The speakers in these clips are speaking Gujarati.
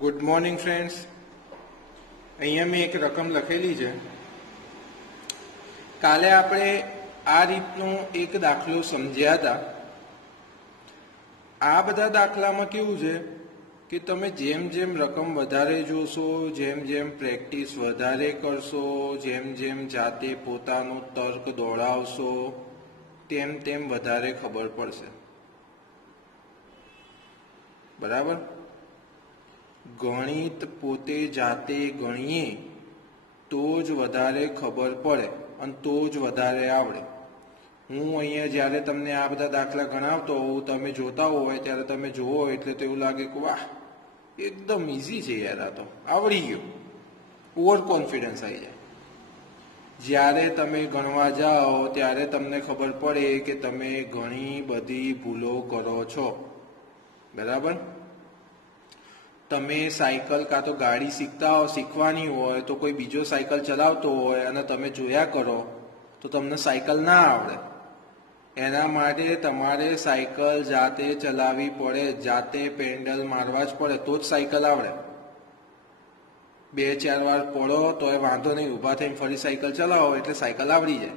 Good morning friends. अहींया मैं एक रकम लखेली है। काले आपणे आ रीतनो एक दाखलो समझ्या था। आ बधा दाखलामां केवुं छे कि तमे जेम जेम रकम वधारे जोशो, जेम जेम प्रेक्टिस वधारे करशो, जेम जेम जाते पोतानो तर्क दौड़ावशो तेम तेम वधारे खबर पड़शे। बराबर। गणित पोते जाते गणीए तो ज वधारे खबर पड़े अने तो ज वधारे आवड़े। हूँ अहींया ज्यारे तमने आ बधा दाखला गणावतो होउं, तमे जोता होय त्यारे तमे जोवो एटले तो एवुं लागे के वाह एकदम इजी छे यार, आ तो आवड़ी गयो, ओवर कॉन्फिडन्स आई जाए। ज्यारे तमे गणवा जाओ त्यारे तमने खबर पड़े के तमे घणी बधी भूलो करो छो। बराबर। तमे साइकल का तो गाड़ी सीखवानी होय तो कोई बीजो साइकल चलावतो होय अने तमे जोया करो तो तमने साइकल ना आवड़े। एना माटे तमारे साइकल जाते चलावी पड़े, जाते पेडल मारवा ज पड़े तो ज साइकल आवड़े। 2-4 वार पड़ो तो वांधो नहीं, उभा थईने फरी साइकल चलावो एटले साइकल आवड़ी जाय।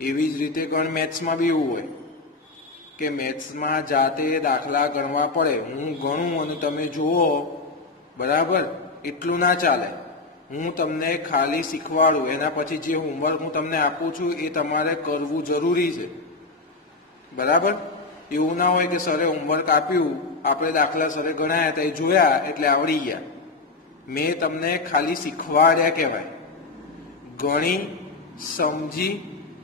एवी ज रीते पण मैथ्स में बी एवुं होय के मैथ्स में जाते दाखला गणवा पड़े। हूँ गणुं अने तमे जुओ, बराबर, एटलुं ना चाले। हूँ तमने खाली शीखवाडुं, एना पछी जे होमवर्क हूँ तमने आपूं छुं ए तमारे करवुं जरूरी छे। बराबर। एवुं ना होय के सरे होमवर्क आप्युं, आपणे दाखला सरे गणाया तो जोया एटले आवड़ी गया। मैं तमने खाली शीखवाड्या कहेवाय। गणी समझी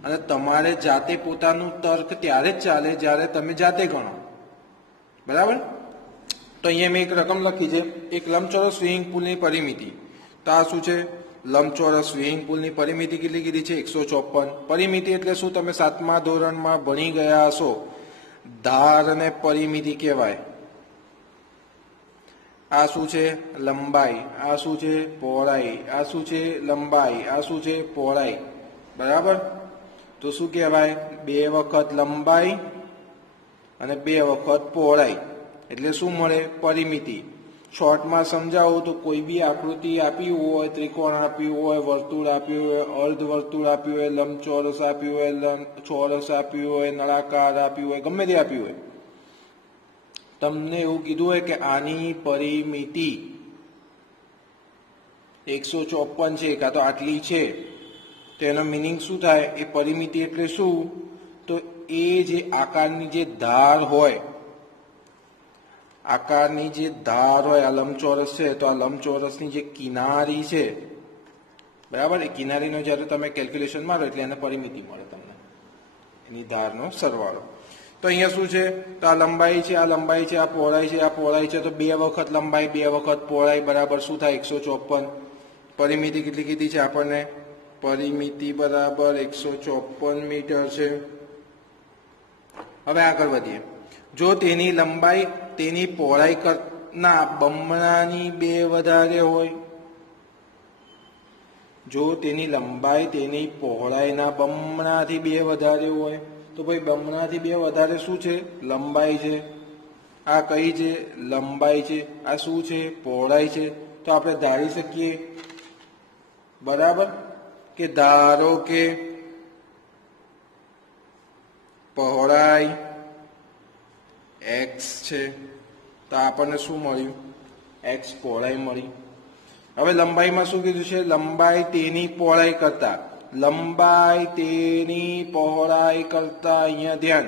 અને તમારે જાતે પોતાનું તર્ક ત્યારે જ ચાલે જ્યારે તમે જાતે ગણો। બરાબર। તો અહીંયા મેં એક રકમ લખી છે, એક લંબચોરસ સ્વિમિંગ પુલની પરિમિતિ। તો આ શું છે? લંબચોરસ સ્વિમિંગ પુલની પરિમિતિ કેટલી કીધી છે? 154। પરિમિતિ એટલે શું? તમે 7મા ધોરણમાં ભણી ગયા હશો। ધારને પરિમિતિ કહેવાય। આ શું છે? લંબાઈ। આ શું છે? પહોળાઈ। આ શું છે? લંબાઈ। આ શું છે? પહોળાઈ। બરાબર। तो शू कहवाय? 2 वखत लंबाई अने 2 वखत पहोळाई एटले शू मळे? परिमिति। शॉर्ट में समझावुं तो कोई भी आकृति आपी होय, त्रिकोण आप्युं होय, वर्तुळ आप्युं होय, अर्धवर्तुळ आप्युं होय, लंबचोरस आप्युं होय, चौरस आप्युं होय, नळाकार आप्युं होय, गमे ते आप्युं होय, तमने एवुं कीधुं होय के आनी परिमिति 154 छे का तो आटली छे, तो एनो मीनिंग शू थाय? ए परिमिति एटले शू? तो ए जे आकारनी जे धार होय, आकारनी जे धार होय, आ लंबचोरस छे तो आ लंबचोरसनी जे किनारी छे, बराबर, ए किनारीनो ज्यारे तमे केल्क्युलेशन मारो એટલે એને પરિમિતિ મળે તમને, એની ધારનો સરવાળો। તો અહીંયા શું છે? તો આ લંબાઈ છે, આ લંબાઈ છે, આ પહોળાઈ છે, આ પહોળાઈ છે, તો 2 વખત લંબાઈ 2 વખત પહોળાઈ બરાબર શું થાય? 154। પરિમિતિ કેટલી કીધી છે આપણને? परिमिति बराबर 154 मीटर है। हवे आगळ वधीए। जो तेनी लंबाई तेनी पहोळाई करता बमणानी 2 वधारे होय, जो तेनी लंबाई तेनी पहोळाईना बमणाथी 2 वधारे होय, तो भाई बमणाथी 2 वधारे शुं छे? लंबाई छे। आ कई छे? लंबाई छे। आ शुं छे? पहोळाई छे। तो आपणे धारी शकीए, बराबर, के धारो के पहोळाई x छे तो आपने शू मळ्युं? x पहोळाई मळी। हवे लंबाई में शू कीधुं छे? लंबाई तेनी पहोळाई करता, लंबाई तेनी पहोळाई करता, अहींया ध्यान,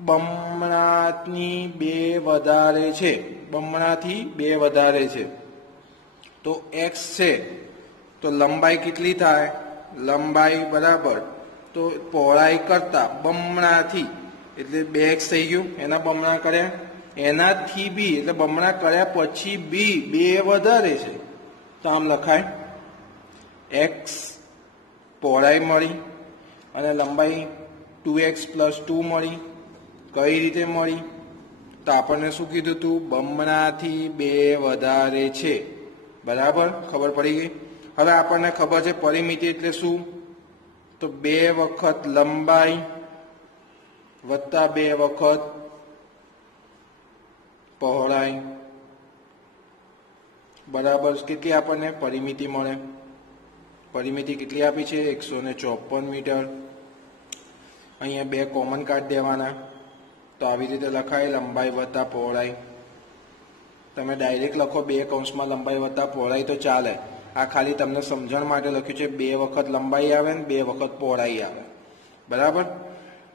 बमणाथी 2 वधारे छे, बमणाथी 2 वधारे छे, तो x छे तो लंबाई कितली थाय? लंबाई बराबर तो पहोळाई करता बमणाथी એટલે 2x થઈ ગયું, એના બમણા કર્યા, એનાથી બી એટલે બમણા કર્યા પછી બી 2 વધારે છે તો આમ લખાય x પહોળાઈ મળી અને લંબાઈ 2x + 2 મળી। કઈ રીતે મળી? તો આપણને શું કીધું હતું? બમણાથી 2 વધારે છે। બરાબર, ખબર પડી ગઈ। હવે આપણને ખબર છે પરિમિતિ એટલે શું? તો 2 વખત લંબાઈ વત્તા 2 વખત પહોળાઈ। બરાબર કેટલી આપણને પરિમિતિ મળે? પરિમિતિ કેટલી આપી છે? 154 મીટર. અહીંયા બે કોમન કાઢી દેવાના, તો આવી રીતે લખાય લંબાઈ વત્તા પહોળાઈ. તમે ડાયરેક્ટ લખો બે કૌંસમાં લંબાઈ વત્તા પહોળાઈ તો ચાલે. આ ખાલી તમને સમજણ માટે લખ્યું છે. બે વખત લંબાઈ આવે ને બે વખત પહોળાઈ આવે. બરાબર.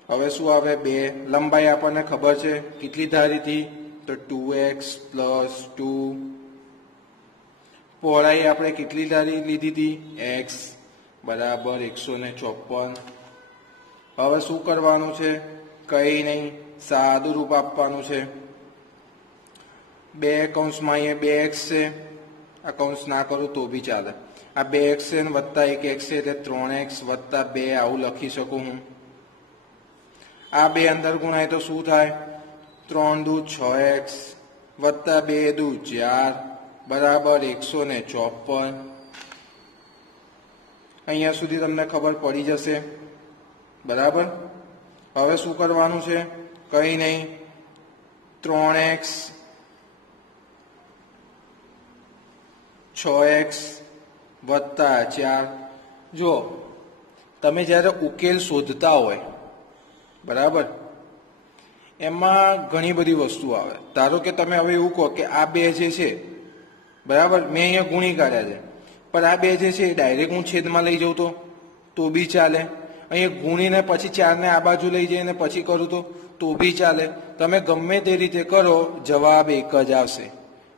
હવે શું આવે? બે લંબાઈ આપણને ખબર છે કેટલી ધારી હતી? તો 2x + 2. પહોળાઈ આપણે કેટલી ધારી લીધી હતી? x બરાબર 154. હવે શું કરવાનું છે? કઈ નહીં, સાદું રૂપ આપવાનું છે. બે કૌંસમાં અહીંયા 2x છે. આ કૌંસ ના કરું તો બી ચાલે. આ 2x છે ને વત્તા 1x છે એટલે 3x વત્તા 2 આવું લખી શકું હું. આ બે અંદર ગુણાય તો શું થાય? 3 દુ 6x વત્તા 2 દુ 4 બરાબર 154. અહીંયા સુધી તમને ખબર પડી જશે. બરાબર. હવે શું કરવાનું છે? કઈ નહીં, 3x 6x વત્તા 4. જો તમે જ્યારે ઉકેલ શોધતા હોય, બરાબર, એમાં ઘણી બધી વસ્તુ આવે. ધારો કે તમે હવે એવું કહો કે આ બે જે છે, બરાબર, મેં અહીંયા ગુણી કાઢ્યા છે, પણ આ બે જે છે એ ડાયરેક્ટ હું છેદમાં લઈ જાઉં તો બી ચાલે. અહીંયા ગુણીને પછી 4ને આ બાજુ લઈ જઈને પછી કરું તો બી ચાલે. તમે ગમે તે રીતે કરો, જવાબ એક જ આવશે.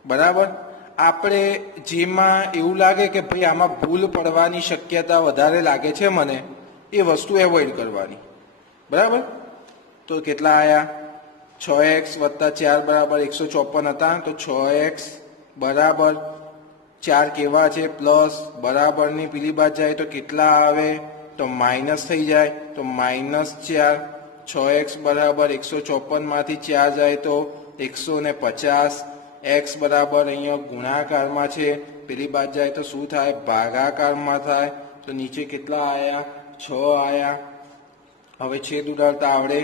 બરાબર. આપણે જેમાં એવું લાગે કે ભાઈ આમાં ભૂલ પડવાની શક્યતા વધારે લાગે છે મને, એ વસ્તુ એવોઇડ કરવાની. બરાબર. તો કેટલા આયા? 6x વત્તા 4 બરાબર 154 હતા. તો 6x બરાબર 4 કેવા છે? પ્લસ. બરાબરની પેલી બાજુ જાય તો કેટલા આવે? તો માઇનસ થઈ જાય. તો -4. 6x બરાબર 154 માંથી 4 જાય તો 150. x બરાબર અહીંયા ગુણાકારમાં છે, પેલી બાજુ જાય તો શું થાય? ભાગાકારમાં થાય. તો નીચે કેટલા આયા? 6 આયા. હવે છેદ ઉડાડતા આવડે.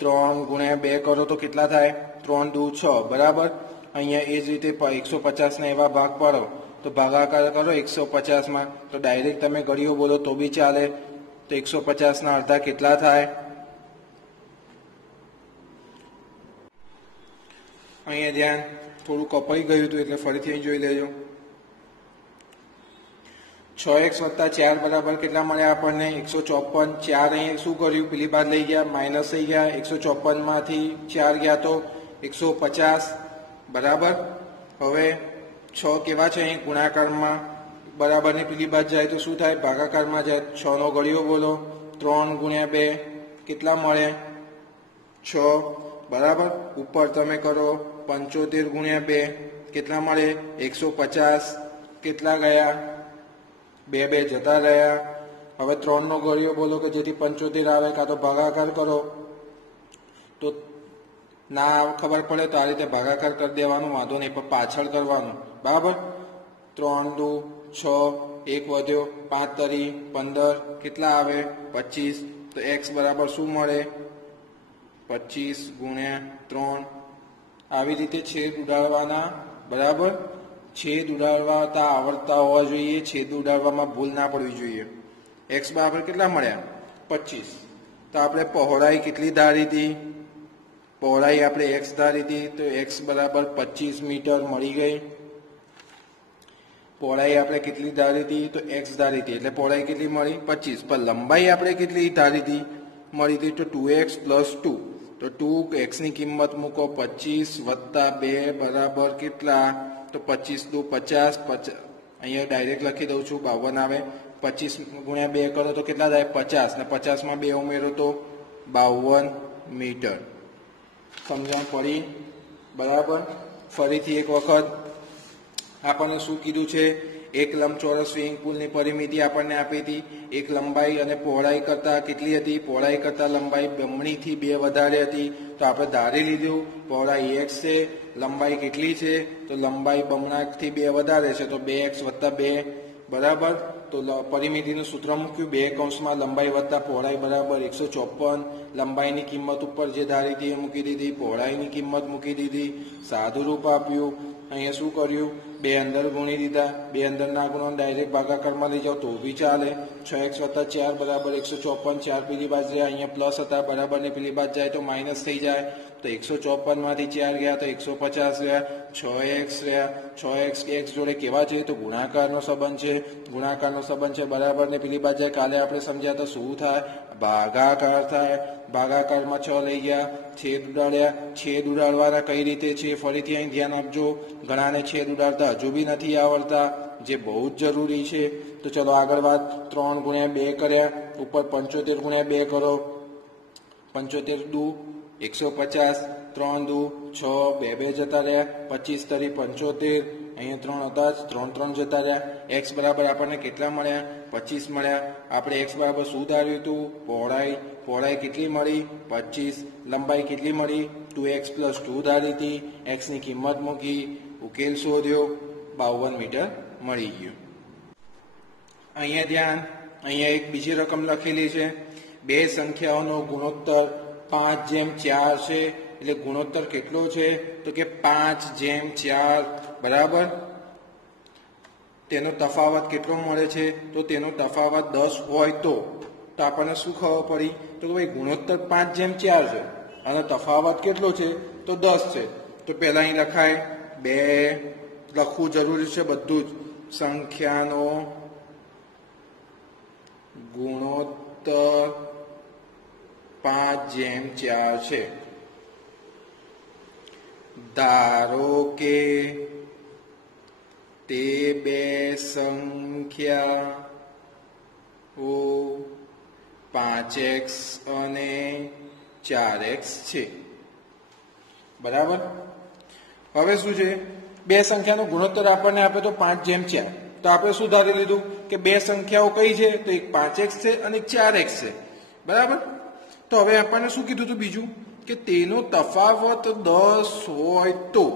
3 ગુણ્યા 2 કરો તો કેટલા થાય? 3 દુ 6 બરાબર. અહીંયા એ જ રીતે 150 ના એવા ભાગ પાડો તો ભાગાકાર કરો 150 તો ડાયરેક્ટ તમે ગળીઓ બોલો તો બી ચાલે. તો 150 ના અડધા કેટલા થાય? અહીંયા ધ્યાન, થોડું કપાઈ ગયું હતું એટલે ફરીથી અહીં જોઈ લેજો. 6x વત્તા 4 બરાબર કેટલા મળ્યા આપણને? 154. 4 અહીં શું કર્યું? પેલી બાદ લઈ ગયા, માઇનસ થઈ ગયા. 154 માંથી 4 ગયા તો 150. બરાબર. હવે 6 કેવા છે? અહીં ગુણાકારમાં, બરાબરની પેલી બાદ જાય તો શું થાય? ભાગાકારમાં જાય. 6 નો ગળ્યો બોલો. 3 ગુણ્યા 2 કેટલા મળે? 6. બરાબર. ઉપર તમે કરો 75 ગુણ્યા 2 કેટલા મળે? 150. કેટલા ગયા? 2 2 જતા રહ્યા. હવે 3 નો ગળ્યો બોલો કે જેથી 75 આવે, કાં તો ભાગાકાર કરો. તો ના ખબર પડે તો આ રીતે ભાગાકાર કરી દેવાનું, વાંધો નહીં, પણ પાછળ કરવાનું. બરાબર. 3 દુ 6, 1 વધ્યો, 5 તરી 15 કેટલા આવે? 25. તો x બરાબર શું મળે? 25 ગુણ્યા 3. આવી રીતે છેદ ઉડાડવાના. બરાબર. છેદ ઉડાડવાતા આવડતા હોવા જોઈએ. છેદ ઉડાડવામાં ભૂલ ના પડવી જોઈએ. x બરાબર કેટલા મળ્યા? 25. તો આપણે પહોળાઈ કેટલી ધારી હતી? પહોળાઈ આપણે x ધારી હતી, તો x બરાબર 25 મીટર મળી ગઈ. પહોળાઈ આપણે કેટલી ધારી હતી? તો x ધારી હતી, એટલે પહોળાઈ કેટલી મળી? 25. પણ લંબાઈ આપણે કેટલી ધારી હતી? મળી હતી તો 2x + 2. તો 2x ની કિંમત મૂકો, 25 વત્તા 2 બરાબર કેટલા? તો 25 દુ 50. અહીંયા ડાયરેક્ટ લખી દઉં છું, 52 આવે. 25 ગુણ્યા 2 કરો તો કેટલા થાય? 50. ને 50 માં 2 ઉમેરો તો 52 મીટર. સમજણ પડી? બરાબર. ફરીથી એક વખત આપણને શું કીધું છે? એક લંબચોરસ સ્વિમિંગ પુલની પરિમિતિ આપણને આપી હતી. એક લંબાઈ અને પહોળાઈ કરતા કેટલી હતી? પહોળાઈ કરતા લંબાઈ બમણીથી 2 વધારે હતી. તો આપણે ધારી લીધું પહોળાઈ x છે, લંબાઈ કેટલી છે? તો લંબાઈ બમણાથી 2 વધારે છે, તો 2x વત્તા 2 બરાબર. તો પરિમિતિનું સૂત્ર મૂક્યું, 2 કૌંસમાં લંબાઈ વત્તા પહોળાઈ બરાબર 154. લંબાઈની કિંમત ઉપર જે ધારી હતી એ મૂકી દીધી, પહોળાઈની કિંમત મૂકી દીધી, સાદું રૂપ આપ્યું. અહીંયા શું કર્યું, 2 અંદર ગુણી દીધા, 2 અંદરના ગુણો ડાયરેક્ટ ભાગાકારમાં લઈ જાઓ તો બી ચાલે. 6x વત્તા 4 બરાબર 154. 4 પેલી બાજુ જાય, અહીંયા પ્લસ હતા બરાબર ને પેલી બાજુ જાય તો માઇનસ થઈ જાય. તો 154 માંથી 4 ગયા તો 150 રહ્યા. 6x રહ્યા. 6x x જોડે કેવા છે તો ગુણાકારનો સંબંધ છે. ગુણાકારનો સંબંધ છે બરાબર ને પેલી બાજુ જાય. કાલે આપણે સમજ્યા તો શું થાય, ભાગાકાર થાય. ભાગાકારમાં 6 લઈ ગયા, છેદ ઉડાડ્યા. છેદ ઉડાડવાના કઈ રીતે છે ફરીથી અહીં ધ્યાન આપજો. ઘણાને છેદ ઉડાડતા હજુ બી નથી આવડતા, જે બહુ જ જરૂરી છે. તો ચલો આગળ વાત. 3 ગુણ્યા 2 કર્યા, ઉપર 75 ગુણ્યા 2 કરો. 75 દુ 150, 3 દુ 6, 2 2 જતા રહ્યા, 25 તરી 75. અહીંયા 3 હતા જ, 3 3 જતા રહ્યા. x બરાબર આપણને કેટલા મળ્યા, 25 મળ્યા. આપણે x બરાબર શું ધાર્યું હતું, પહોળાઈ. પહોળાઈ કેટલી મળી, 25. લંબાઈ કેટલી મળી, 2x + 2 ધારી હતી. x ની કિંમત મૂકી, ઉકેલ શોધ્યો, 52 મીટર મળી ગયું. અહીંયા ધ્યાન, અહીંયા એક બીજી રકમ લખેલી છે. બે સંખ્યાઓનો ગુણોત્તર 5:4 છે. એટલે ગુણોત્તર કેટલો છે તો કે 5:4 બરાબર. તેનો તફાવત કેટલો મળે છે તો તેનો તફાવત 10 હોય તો આપણને શું ખબર પડી તો કે ભાઈ ગુણોત્તર 5:4 છે અને તફાવત કેટલો છે તો 10 છે. તો પહેલા અહીં લખાય 2 લખવું જરૂરી છે બધું જ. સંખ્યાનો ગુણોત્તર 5:4 છે. ધારો કે તે બે સંખ્યાઓ 5x અને 4x છે બરાબર. હવે શું છે, બે સંખ્યાનો ગુણોત્તર આપણને આપે તો 5:4. તો આપણે શું ધારી લીધું કે બે સંખ્યાઓ કઈ છે તો એક 5x છે અને એક 4x છે બરાબર. તો હવે આપણને શું કીધું હતું બીજું કે તેનો તફાવત 10 હોય તો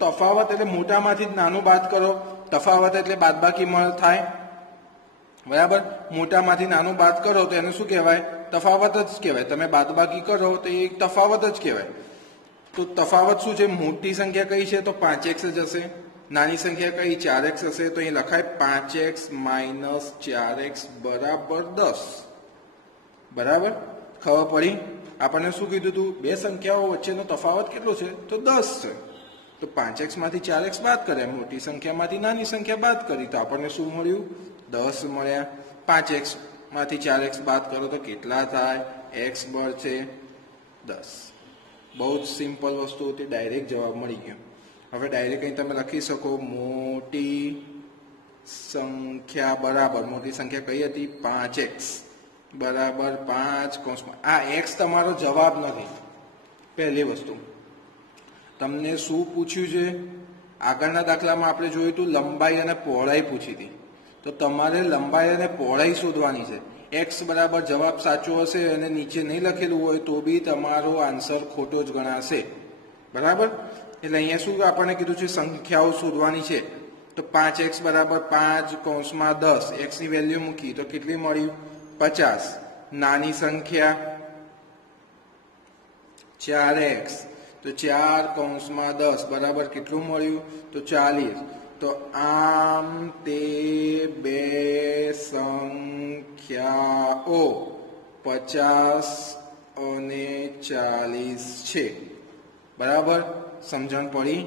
તફાવત એટલે મોટામાંથી જ નાનું બાદ કરો. તફાવત એટલે બાદબાકી થાય બરાબર. મોટામાંથી નાનું બાદ કરો તો એને શું કહેવાય, તફાવત જ કહેવાય. તમે બાદબાકી કરો તો એ તફાવત જ કહેવાય. તો તફાવત શું છે, મોટી સંખ્યા કઈ છે તો 5x જ હશે, નાની સંખ્યા કઈ 4x હશે. તો અહીં લખાય 5x - 4x બરાબર 10 બરાબર. ખબર પડી. આપણને શું કીધું હતું, બે સંખ્યાઓ વચ્ચેનો તફાવત કેટલો છે તો 10 છે. તો 5x માંથી 4x બાદ કર્યા, મોટી સંખ્યામાંથી નાની સંખ્યા બાદ કરી તો આપણને શું મળ્યું, 10 મળ્યા. 5x માંથી 4x બાદ કરો તો કેટલા થાય, x મળશે 10. બહુ જ સિમ્પલ વસ્તુ હતી, ડાયરેક્ટ જવાબ મળી ગયો. હવે ડાયરેક્ટ અહીં તમે લખી શકો મોટી સંખ્યા બરાબર, મોટી સંખ્યા કઈ હતી 5x બરાબર 5 કૌંસમાં. આ x તમારો જવાબ નથી. પહેલી વસ્તુ તમને શું પૂછ્યું છે, આગળના દાખલામાં આપણે જોયું હતું લંબાઈ અને પહોળાઈ પૂછી હતી. તો તમારે લંબાઈ અને પહોળાઈ શોધવાની છે. x બરાબર જવાબ સાચો હશે અને નીચે નહીં લખેલું હોય તો બી તમારો આન્સર ખોટો જ ગણાશે બરાબર. એટલે અહીંયા શું આપણને કીધું છે, સંખ્યાઓ શોધવાની છે. તો 5x બરાબર 5 કૌંસમાં 10, x ની વેલ્યુ મૂકી તો કેટલી મળી 50. નાની સંખ્યા 4x, તો 4 કૌંસમાં 10 બરાબર કેટલું મળ્યું તો 40. તો આમ તે બે સંખ્યાઓ 50 અને 40 છે બરાબર. સમજણ પડી.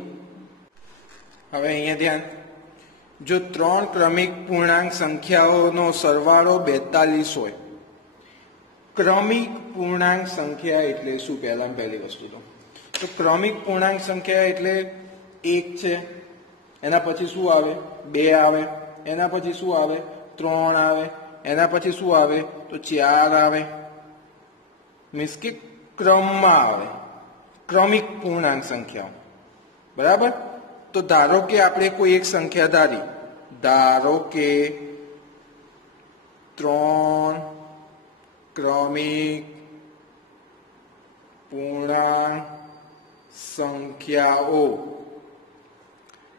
હવે અહીંયા ધ્યાન, જો 3 ક્રમિક પૂર્ણાંક સંખ્યાઓનો સરવાળો 42 હોય. ક્રમિક પૂર્ણાંક સંખ્યા એટલે શું, પહેલી વસ્તુ તો ક્રમિક પૂર્ણાંક સંખ્યા એટલે 1 છે, એના પછી શું આવે 2 આવે, એના પછી શું આવે 3 આવે, એના પછી શું આવે તો 4 આવે. મીન્સ કે ક્રમમાં આવે ક્રમિક પૂર્ણાંક સંખ્યાઓ બરાબર. તો ધારો કે આપણે કોઈ એક સંખ્યા ધારી, ધારો કે 3 ક્રમિક પૂર્ણાંક સંખ્યાઓ.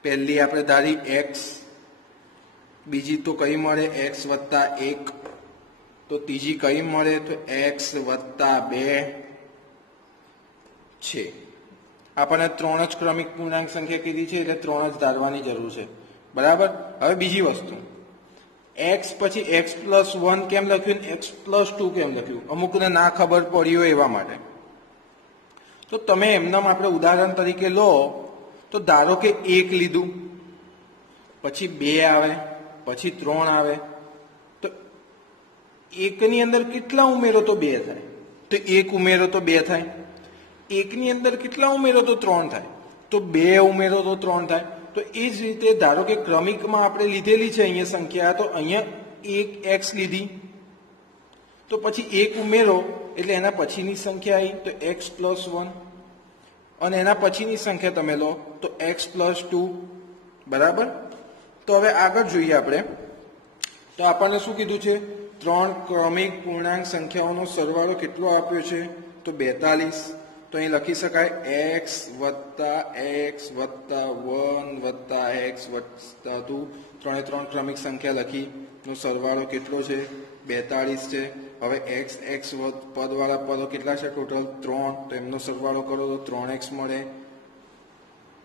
પહેલી આપણે ધારી x, બીજી તો કઈ મળે x વત્તા 1, તો ત્રીજી કઈ મળે તો x વત્તા 2 છે. આપણને 3 જ ક્રમિક પૂર્ણાંક સંખ્યા કીધી છે એટલે 3 જ ધારવાની જરૂર છે. બરાબર. હવે બીજી વસ્તુ, x પછી x પ્લસ 1 કેમ લખ્યું ને x પ્લસ 2 કેમ લખ્યું, અમુકને ના ખબર પડી હોય એવા માટે. તો તમે એમનામ આપણે ઉદાહરણ તરીકે લો તો ધારો કે 1 લીધું, પછી 2 આવે, પછી 3 આવે, તો 1 ની અંદર કેટલા ઉમેરો તો 2 થાય, તો 1 ઉમેરો તો 2 થાય. 1 ની અંદર કેટલા ઉમેરો તો 3 થાય, તો 2 ઉમેરો તો 3 થાય. તો એ જ રીતે ધારો કે ક્રમિકમાં આપણે લીધેલી છે અહીંયા સંખ્યા, તો અહીંયા 1x લીધી, તો પછી 1 ઉમેરો એટલે એના પછીની સંખ્યા આવી તો x પ્લસ 1, અને એના પછીની સંખ્યા તમે લો તો x પ્લસ 2. બરાબર. તો હવે આગળ જોઈએ આપણે. તો આપણને શું કીધું છે, 3 ક્રમિક પૂર્ણાંક સંખ્યાઓનો સરવાળો કેટલો આપ્યો છે તો 42. તો અહીં લખી શકાય x વત્તા x વત્તા 1 વત્તા x વત્તા 2, 3 ક્રમિક સંખ્યા લખી નો સરવાળો કેટલો છે 42 છે. હવે x x પદવાળા પદો કેટલા છે ટોટલ 3, તો એમનો સરવાળો કરો તો 3x મળે,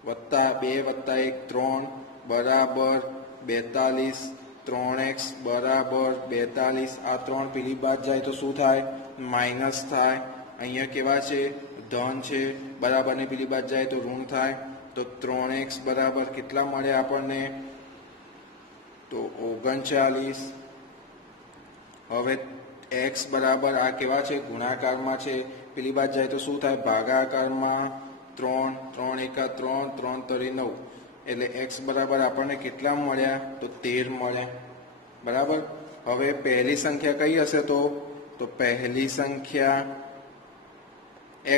વત્તા 2 વત્તા 1 3 બરાબર 42, 3x બરાબર 42. આ 3 પેલી બાદ જાય તો શું થાય, માઇનસ થાય. અહીંયા કેવા છે, ધન છે, બરાબર ને પેલી બાદ જાય તો ઋણ થાય. તો 3x બરાબર કેટલા મળે આપણને તો 39. હવે x બરાબર આ કેવા છે, ગુણાકારમાં છે, પેલી બાદ જાય તો શું થાય, ભાગાકારમાં. 3 3 એકા 3 3 તરી 9, એટલે x બરાબર આપણને કેટલા મળ્યા તો 13 મળે. બરાબર. હવે પહેલી સંખ્યા કઈ હશે તો પહેલી સંખ્યા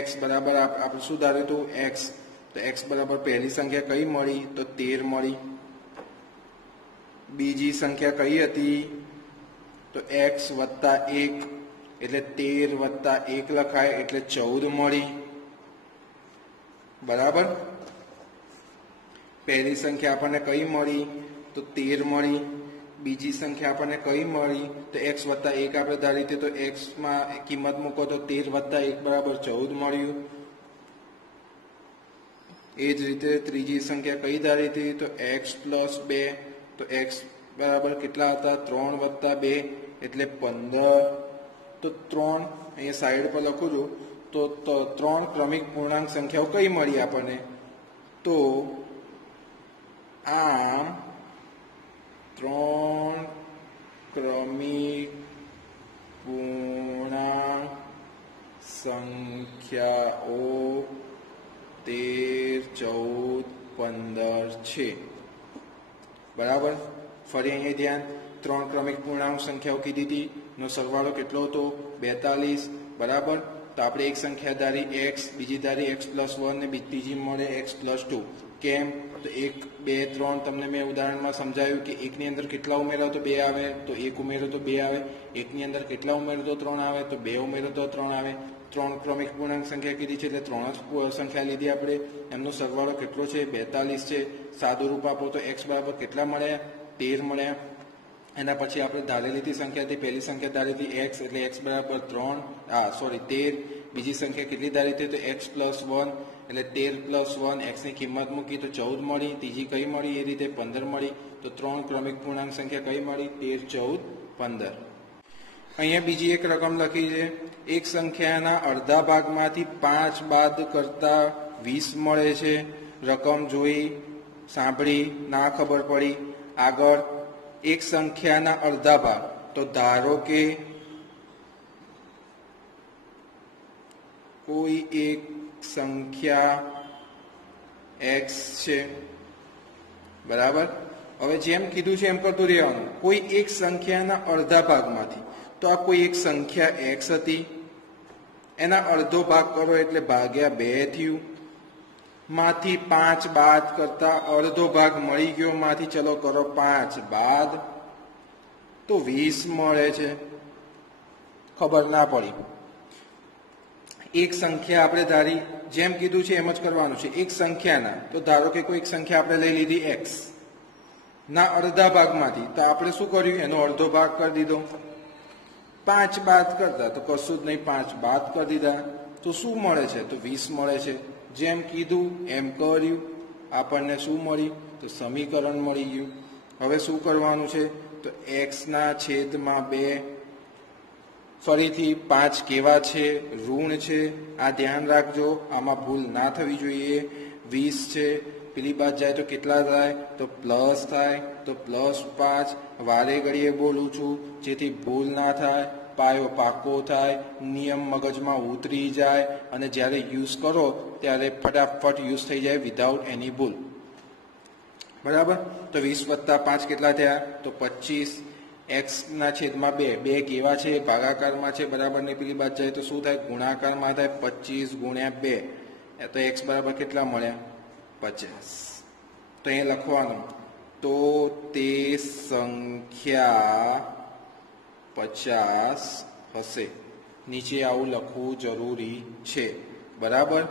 x બરાબર આપણે શું ધાર્યું હતું x, તો x બરાબર પહેલી સંખ્યા કઈ મળી તો 13 મળી. બીજી સંખ્યા કઈ હતી તો x વત્તા 1, એટલે 13 વત્તા 1 લખાય એટલે 14 મળી. બરાબર. પહેલી સંખ્યા આપણને કઈ મળી તો 13 મળી. બીજી સંખ્યા આપણને કઈ મળી તો x વત્તા 1 આપણે ધારી હતી, તો x માં કિંમત મૂકો તો 13 વત્તા 1 બરાબર 14 મળ્યું. એ જ રીતે ત્રીજી સંખ્યા કઈ ધારી હતી તો x પ્લસ 2, તો x બરાબર કેટલા હતા 3 વત્તા 2 એટલે 15. તો 3 અહીંયા સાઈડ પર લખું છું, તો 3 ક્રમિક પૂર્ણાંક સંખ્યાઓ કઈ મળી આપણને, તો આમ 3 ક્રમિક પૂર્ણાંક સંખ્યાઓ 13 14 15 છે. બરાબર. ફરી અહીંયા ધ્યાન, 3 ક્રમિક પૂર્ણાંક સંખ્યાઓ કીધી હતી, નો સરવાળો કેટલો હતો 42. બરાબર. તો આપણે એક સંખ્યા ધારી x, બીજી ધારી x પ્લસ 1 ને ત્રીજી મળે x પ્લસ 2. કેમ તો 1 2 3 તમને મેં ઉદાહરણમાં સમજાવ્યું કે 1 ની અંદર કેટલા ઉમેરો તો 2 આવે, તો 1 ઉમેરો તો 2 આવે. 1 ની અંદર કેટલા ઉમેરો તો 3 આવે, તો 2 ઉમેરો તો 3 આવે. 3 ક્રમિક પૂર્ણાંક સંખ્યા કીધી છે એટલે 3 જ સંખ્યા લીધી આપણે. એમનો સરવાળો કેટલો છે 42 છે. સાદું રૂપ આપો તો x બરાબર કેટલા મળ્યા 13 મળ્યા. એના પછી આપણે ધારેલી હતી સંખ્યાથી પહેલી સંખ્યા ધારી હતી x, એટલે x બરાબર 13. બીજી સંખ્યા કેટલી ધારી હતી તો x પ્લસ 1, એટલે 13 પ્લસ 1, x ની કિંમત મૂકી તો 14 મળી. ત્રીજી કઈ મળી એ રીતે 15 મળી. તો 3 ક્રમિક પૂર્ણાંક સંખ્યા કઈ મળી 13 14 15. અહીંયા બીજી એક રકમ લખી છે, એક સંખ્યાના અડધા ભાગમાંથી 5 બાદ કરતા 20 મળે છે. રકમ જોઈ સાંભળી ના ખબર પડી. આગળ એક સંખ્યાના અડધા ભાગ, તો ધારો કે કોઈ એક સંખ્યા x છે. બરાબર. હવે જેમ કીધું છે એમ કરતું રહેવાનું. કોઈ એક સંખ્યાના અડધા ભાગમાંથી, તો આ કોઈ એક સંખ્યા x હતી, એના અડધો ભાગ કરો એટલે ભાગ્યા 2 થયું. માંથી 5 બાદ કરતા અડધો ભાગ મળી ગયો, માંથી ચલો કરો 5 બાદ, તો 20 મળે છે. ખબર ના પડી. એક સંખ્યા આપણે ધારી, જેમ કીધું છે એમ જ કરવાનું છે. એક સંખ્યાના, તો ધારો કે કોઈ એક સંખ્યા આપણે લઈ લીધી x, ના અડધા ભાગમાંથી, તો આપણે શું કર્યું, એનો અડધો ભાગ કરી દીધો. 5 બાદ કરતા તો કશું જ નહીં, 5 બાદ કરી દીધા તો શું મળે છે, તો 20 મળે છે. જેમ કીધું એમ કર્યું, આપણને શું મળી, તો સમીકરણ મળી ગયું. હવે શું કરવાનું છે, તો x ના છેદમાં 2, ફરીથી 5 કેવા છે, ઋણ છે, આ ધ્યાન રાખજો, આમાં ભૂલ ના થવી જોઈએ. 20 છે, પેલી બાદ જાય તો કેટલા થાય, તો પ્લસ થાય, તો +5. વારે ઘડીએ બોલું છું જેથી ભૂલ ના થાય, પાયો પાકો થાય, નિયમ મગજમાં ઉતરી જાય અને જ્યારે યુઝ કરો ત્યારે ફટાફટ યુઝ થઈ જાય વિધાઉટ એની ભૂલ. બરાબર. તો 20 + 5 કેટલા થયા, તો 25. x ના છેદમાં 2, 2 કેવા છે, ભાગાકારમાં છે, બરાબર ને પેલી બાદ જાય તો શું થાય, ગુણાકારમાં થાય. 25 × 2 તો x બરાબર કેટલા મળ્યા, 50. તો અહીંયા લખવાનું, તો તે સંખ્યા 50 હશે. નીચે આવું લખવું જરૂરી છે. બરાબર.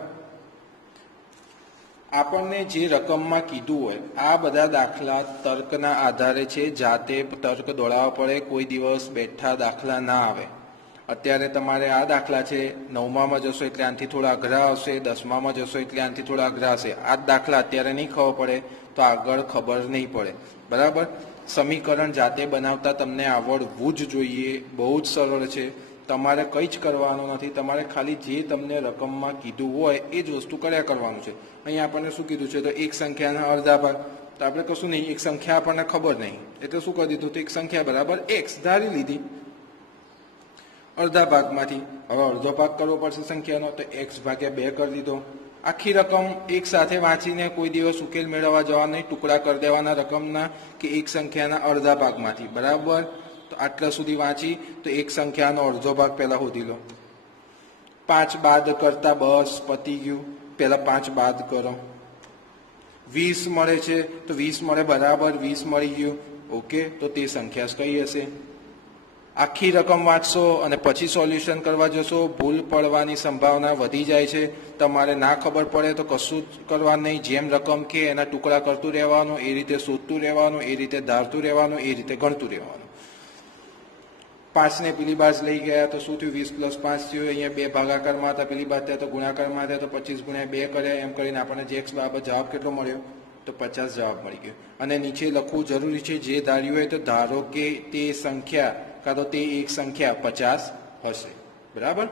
આપણને જે રકમમાં કીધું હોય, આ બધા દાખલા તર્કના આધારે છે, જાતે તર્ક દોડાવવા પડે, કોઈ દિવસ બેઠા દાખલા ના આવે. અત્યારે તમારે આ દાખલા છે, 9મામાં જશો એટલે આનાથી થોડા અઘરા આવશે, 10મામાં જશો એટલે આનાથી થોડા અઘરા હશે. આ દાખલા અત્યારે નહીં ખબર પડે તો આગળ ખબર નહીં પડે. બરાબર. સમીકરણ જાતે બનાવતા તમને આવડવું જ જોઈએ, બહુ જ સરળ છે. તમારે કંઈ જ કરવાનું નથી, તમારે ખાલી જે તમને રકમમાં કીધું હોય એ જ વસ્તુ કર્યા કરવાનું છે. અહીંયા આપણને શું કીધું છે, તો એક સંખ્યાના અડધા ભાગ, તો આપણે કશું નહીં, એક સંખ્યા આપણને ખબર નહીં એટલે શું કરી દીધું, તો એક સંખ્યા બરાબર x ધારી લીધી અડધા ભાગમાંથી. હવે અડધો ભાગ કરવો પડશે સંખ્યાનો, તો x ભાગ્યા 2 કરી દીધો. આખી રકમ એક સાથે વાંચીને કોઈ દિવસ ઉકેલ મેળવવા જવા નહીં, ટુકડા કરી દેવાના રકમના કે એક સંખ્યાના અડધા ભાગમાંથી. બરાબર. તો આટલા સુધી વાંચી તો એક સંખ્યાનો અડધો ભાગ પહેલા શોધી લો. 5 બાદ કરતા બસ પતી ગયું, પહેલા 5 બાદ કરો. 20 મળે છે તો 20 મળે, બરાબર, 20 મળી ગયું. ઓકે. તો તે સંખ્યા કઈ હશે. આખી રકમ વાંચશો અને પછી સોલ્યુશન કરવા જશો, ભૂલ પડવાની સંભાવના વધી જાય છે. તમારે ના ખબર પડે તો કશું જ કરવાનું નહીં, જેમ રકમ કે એના ટુકડા કરતું રહેવાનું, એ રીતે શોધતું રહેવાનું, એ રીતે ધારતું રહેવાનું, એ રીતે ગણતું રહેવાનું. 5 ને પેલી બાજુ લઈ ગયા તો શું થયું, 20 + 5 થયું. અહીંયા 2 ભાગાકારમાં હતા, પેલી બાદ થયા તો ગુણાકારમાં થયા, તો 25 × 2 કર્યા. એમ કરીને આપણને જે x બરાબર જવાબ કેટલો મળ્યો, તો 50 જવાબ મળી ગયો. અને નીચે લખવું જરૂરી છે, જે ધાર્યું હોય તો ધારો કે તે સંખ્યા કાં તો તે એક સંખ્યા 50 હશે. બરાબર.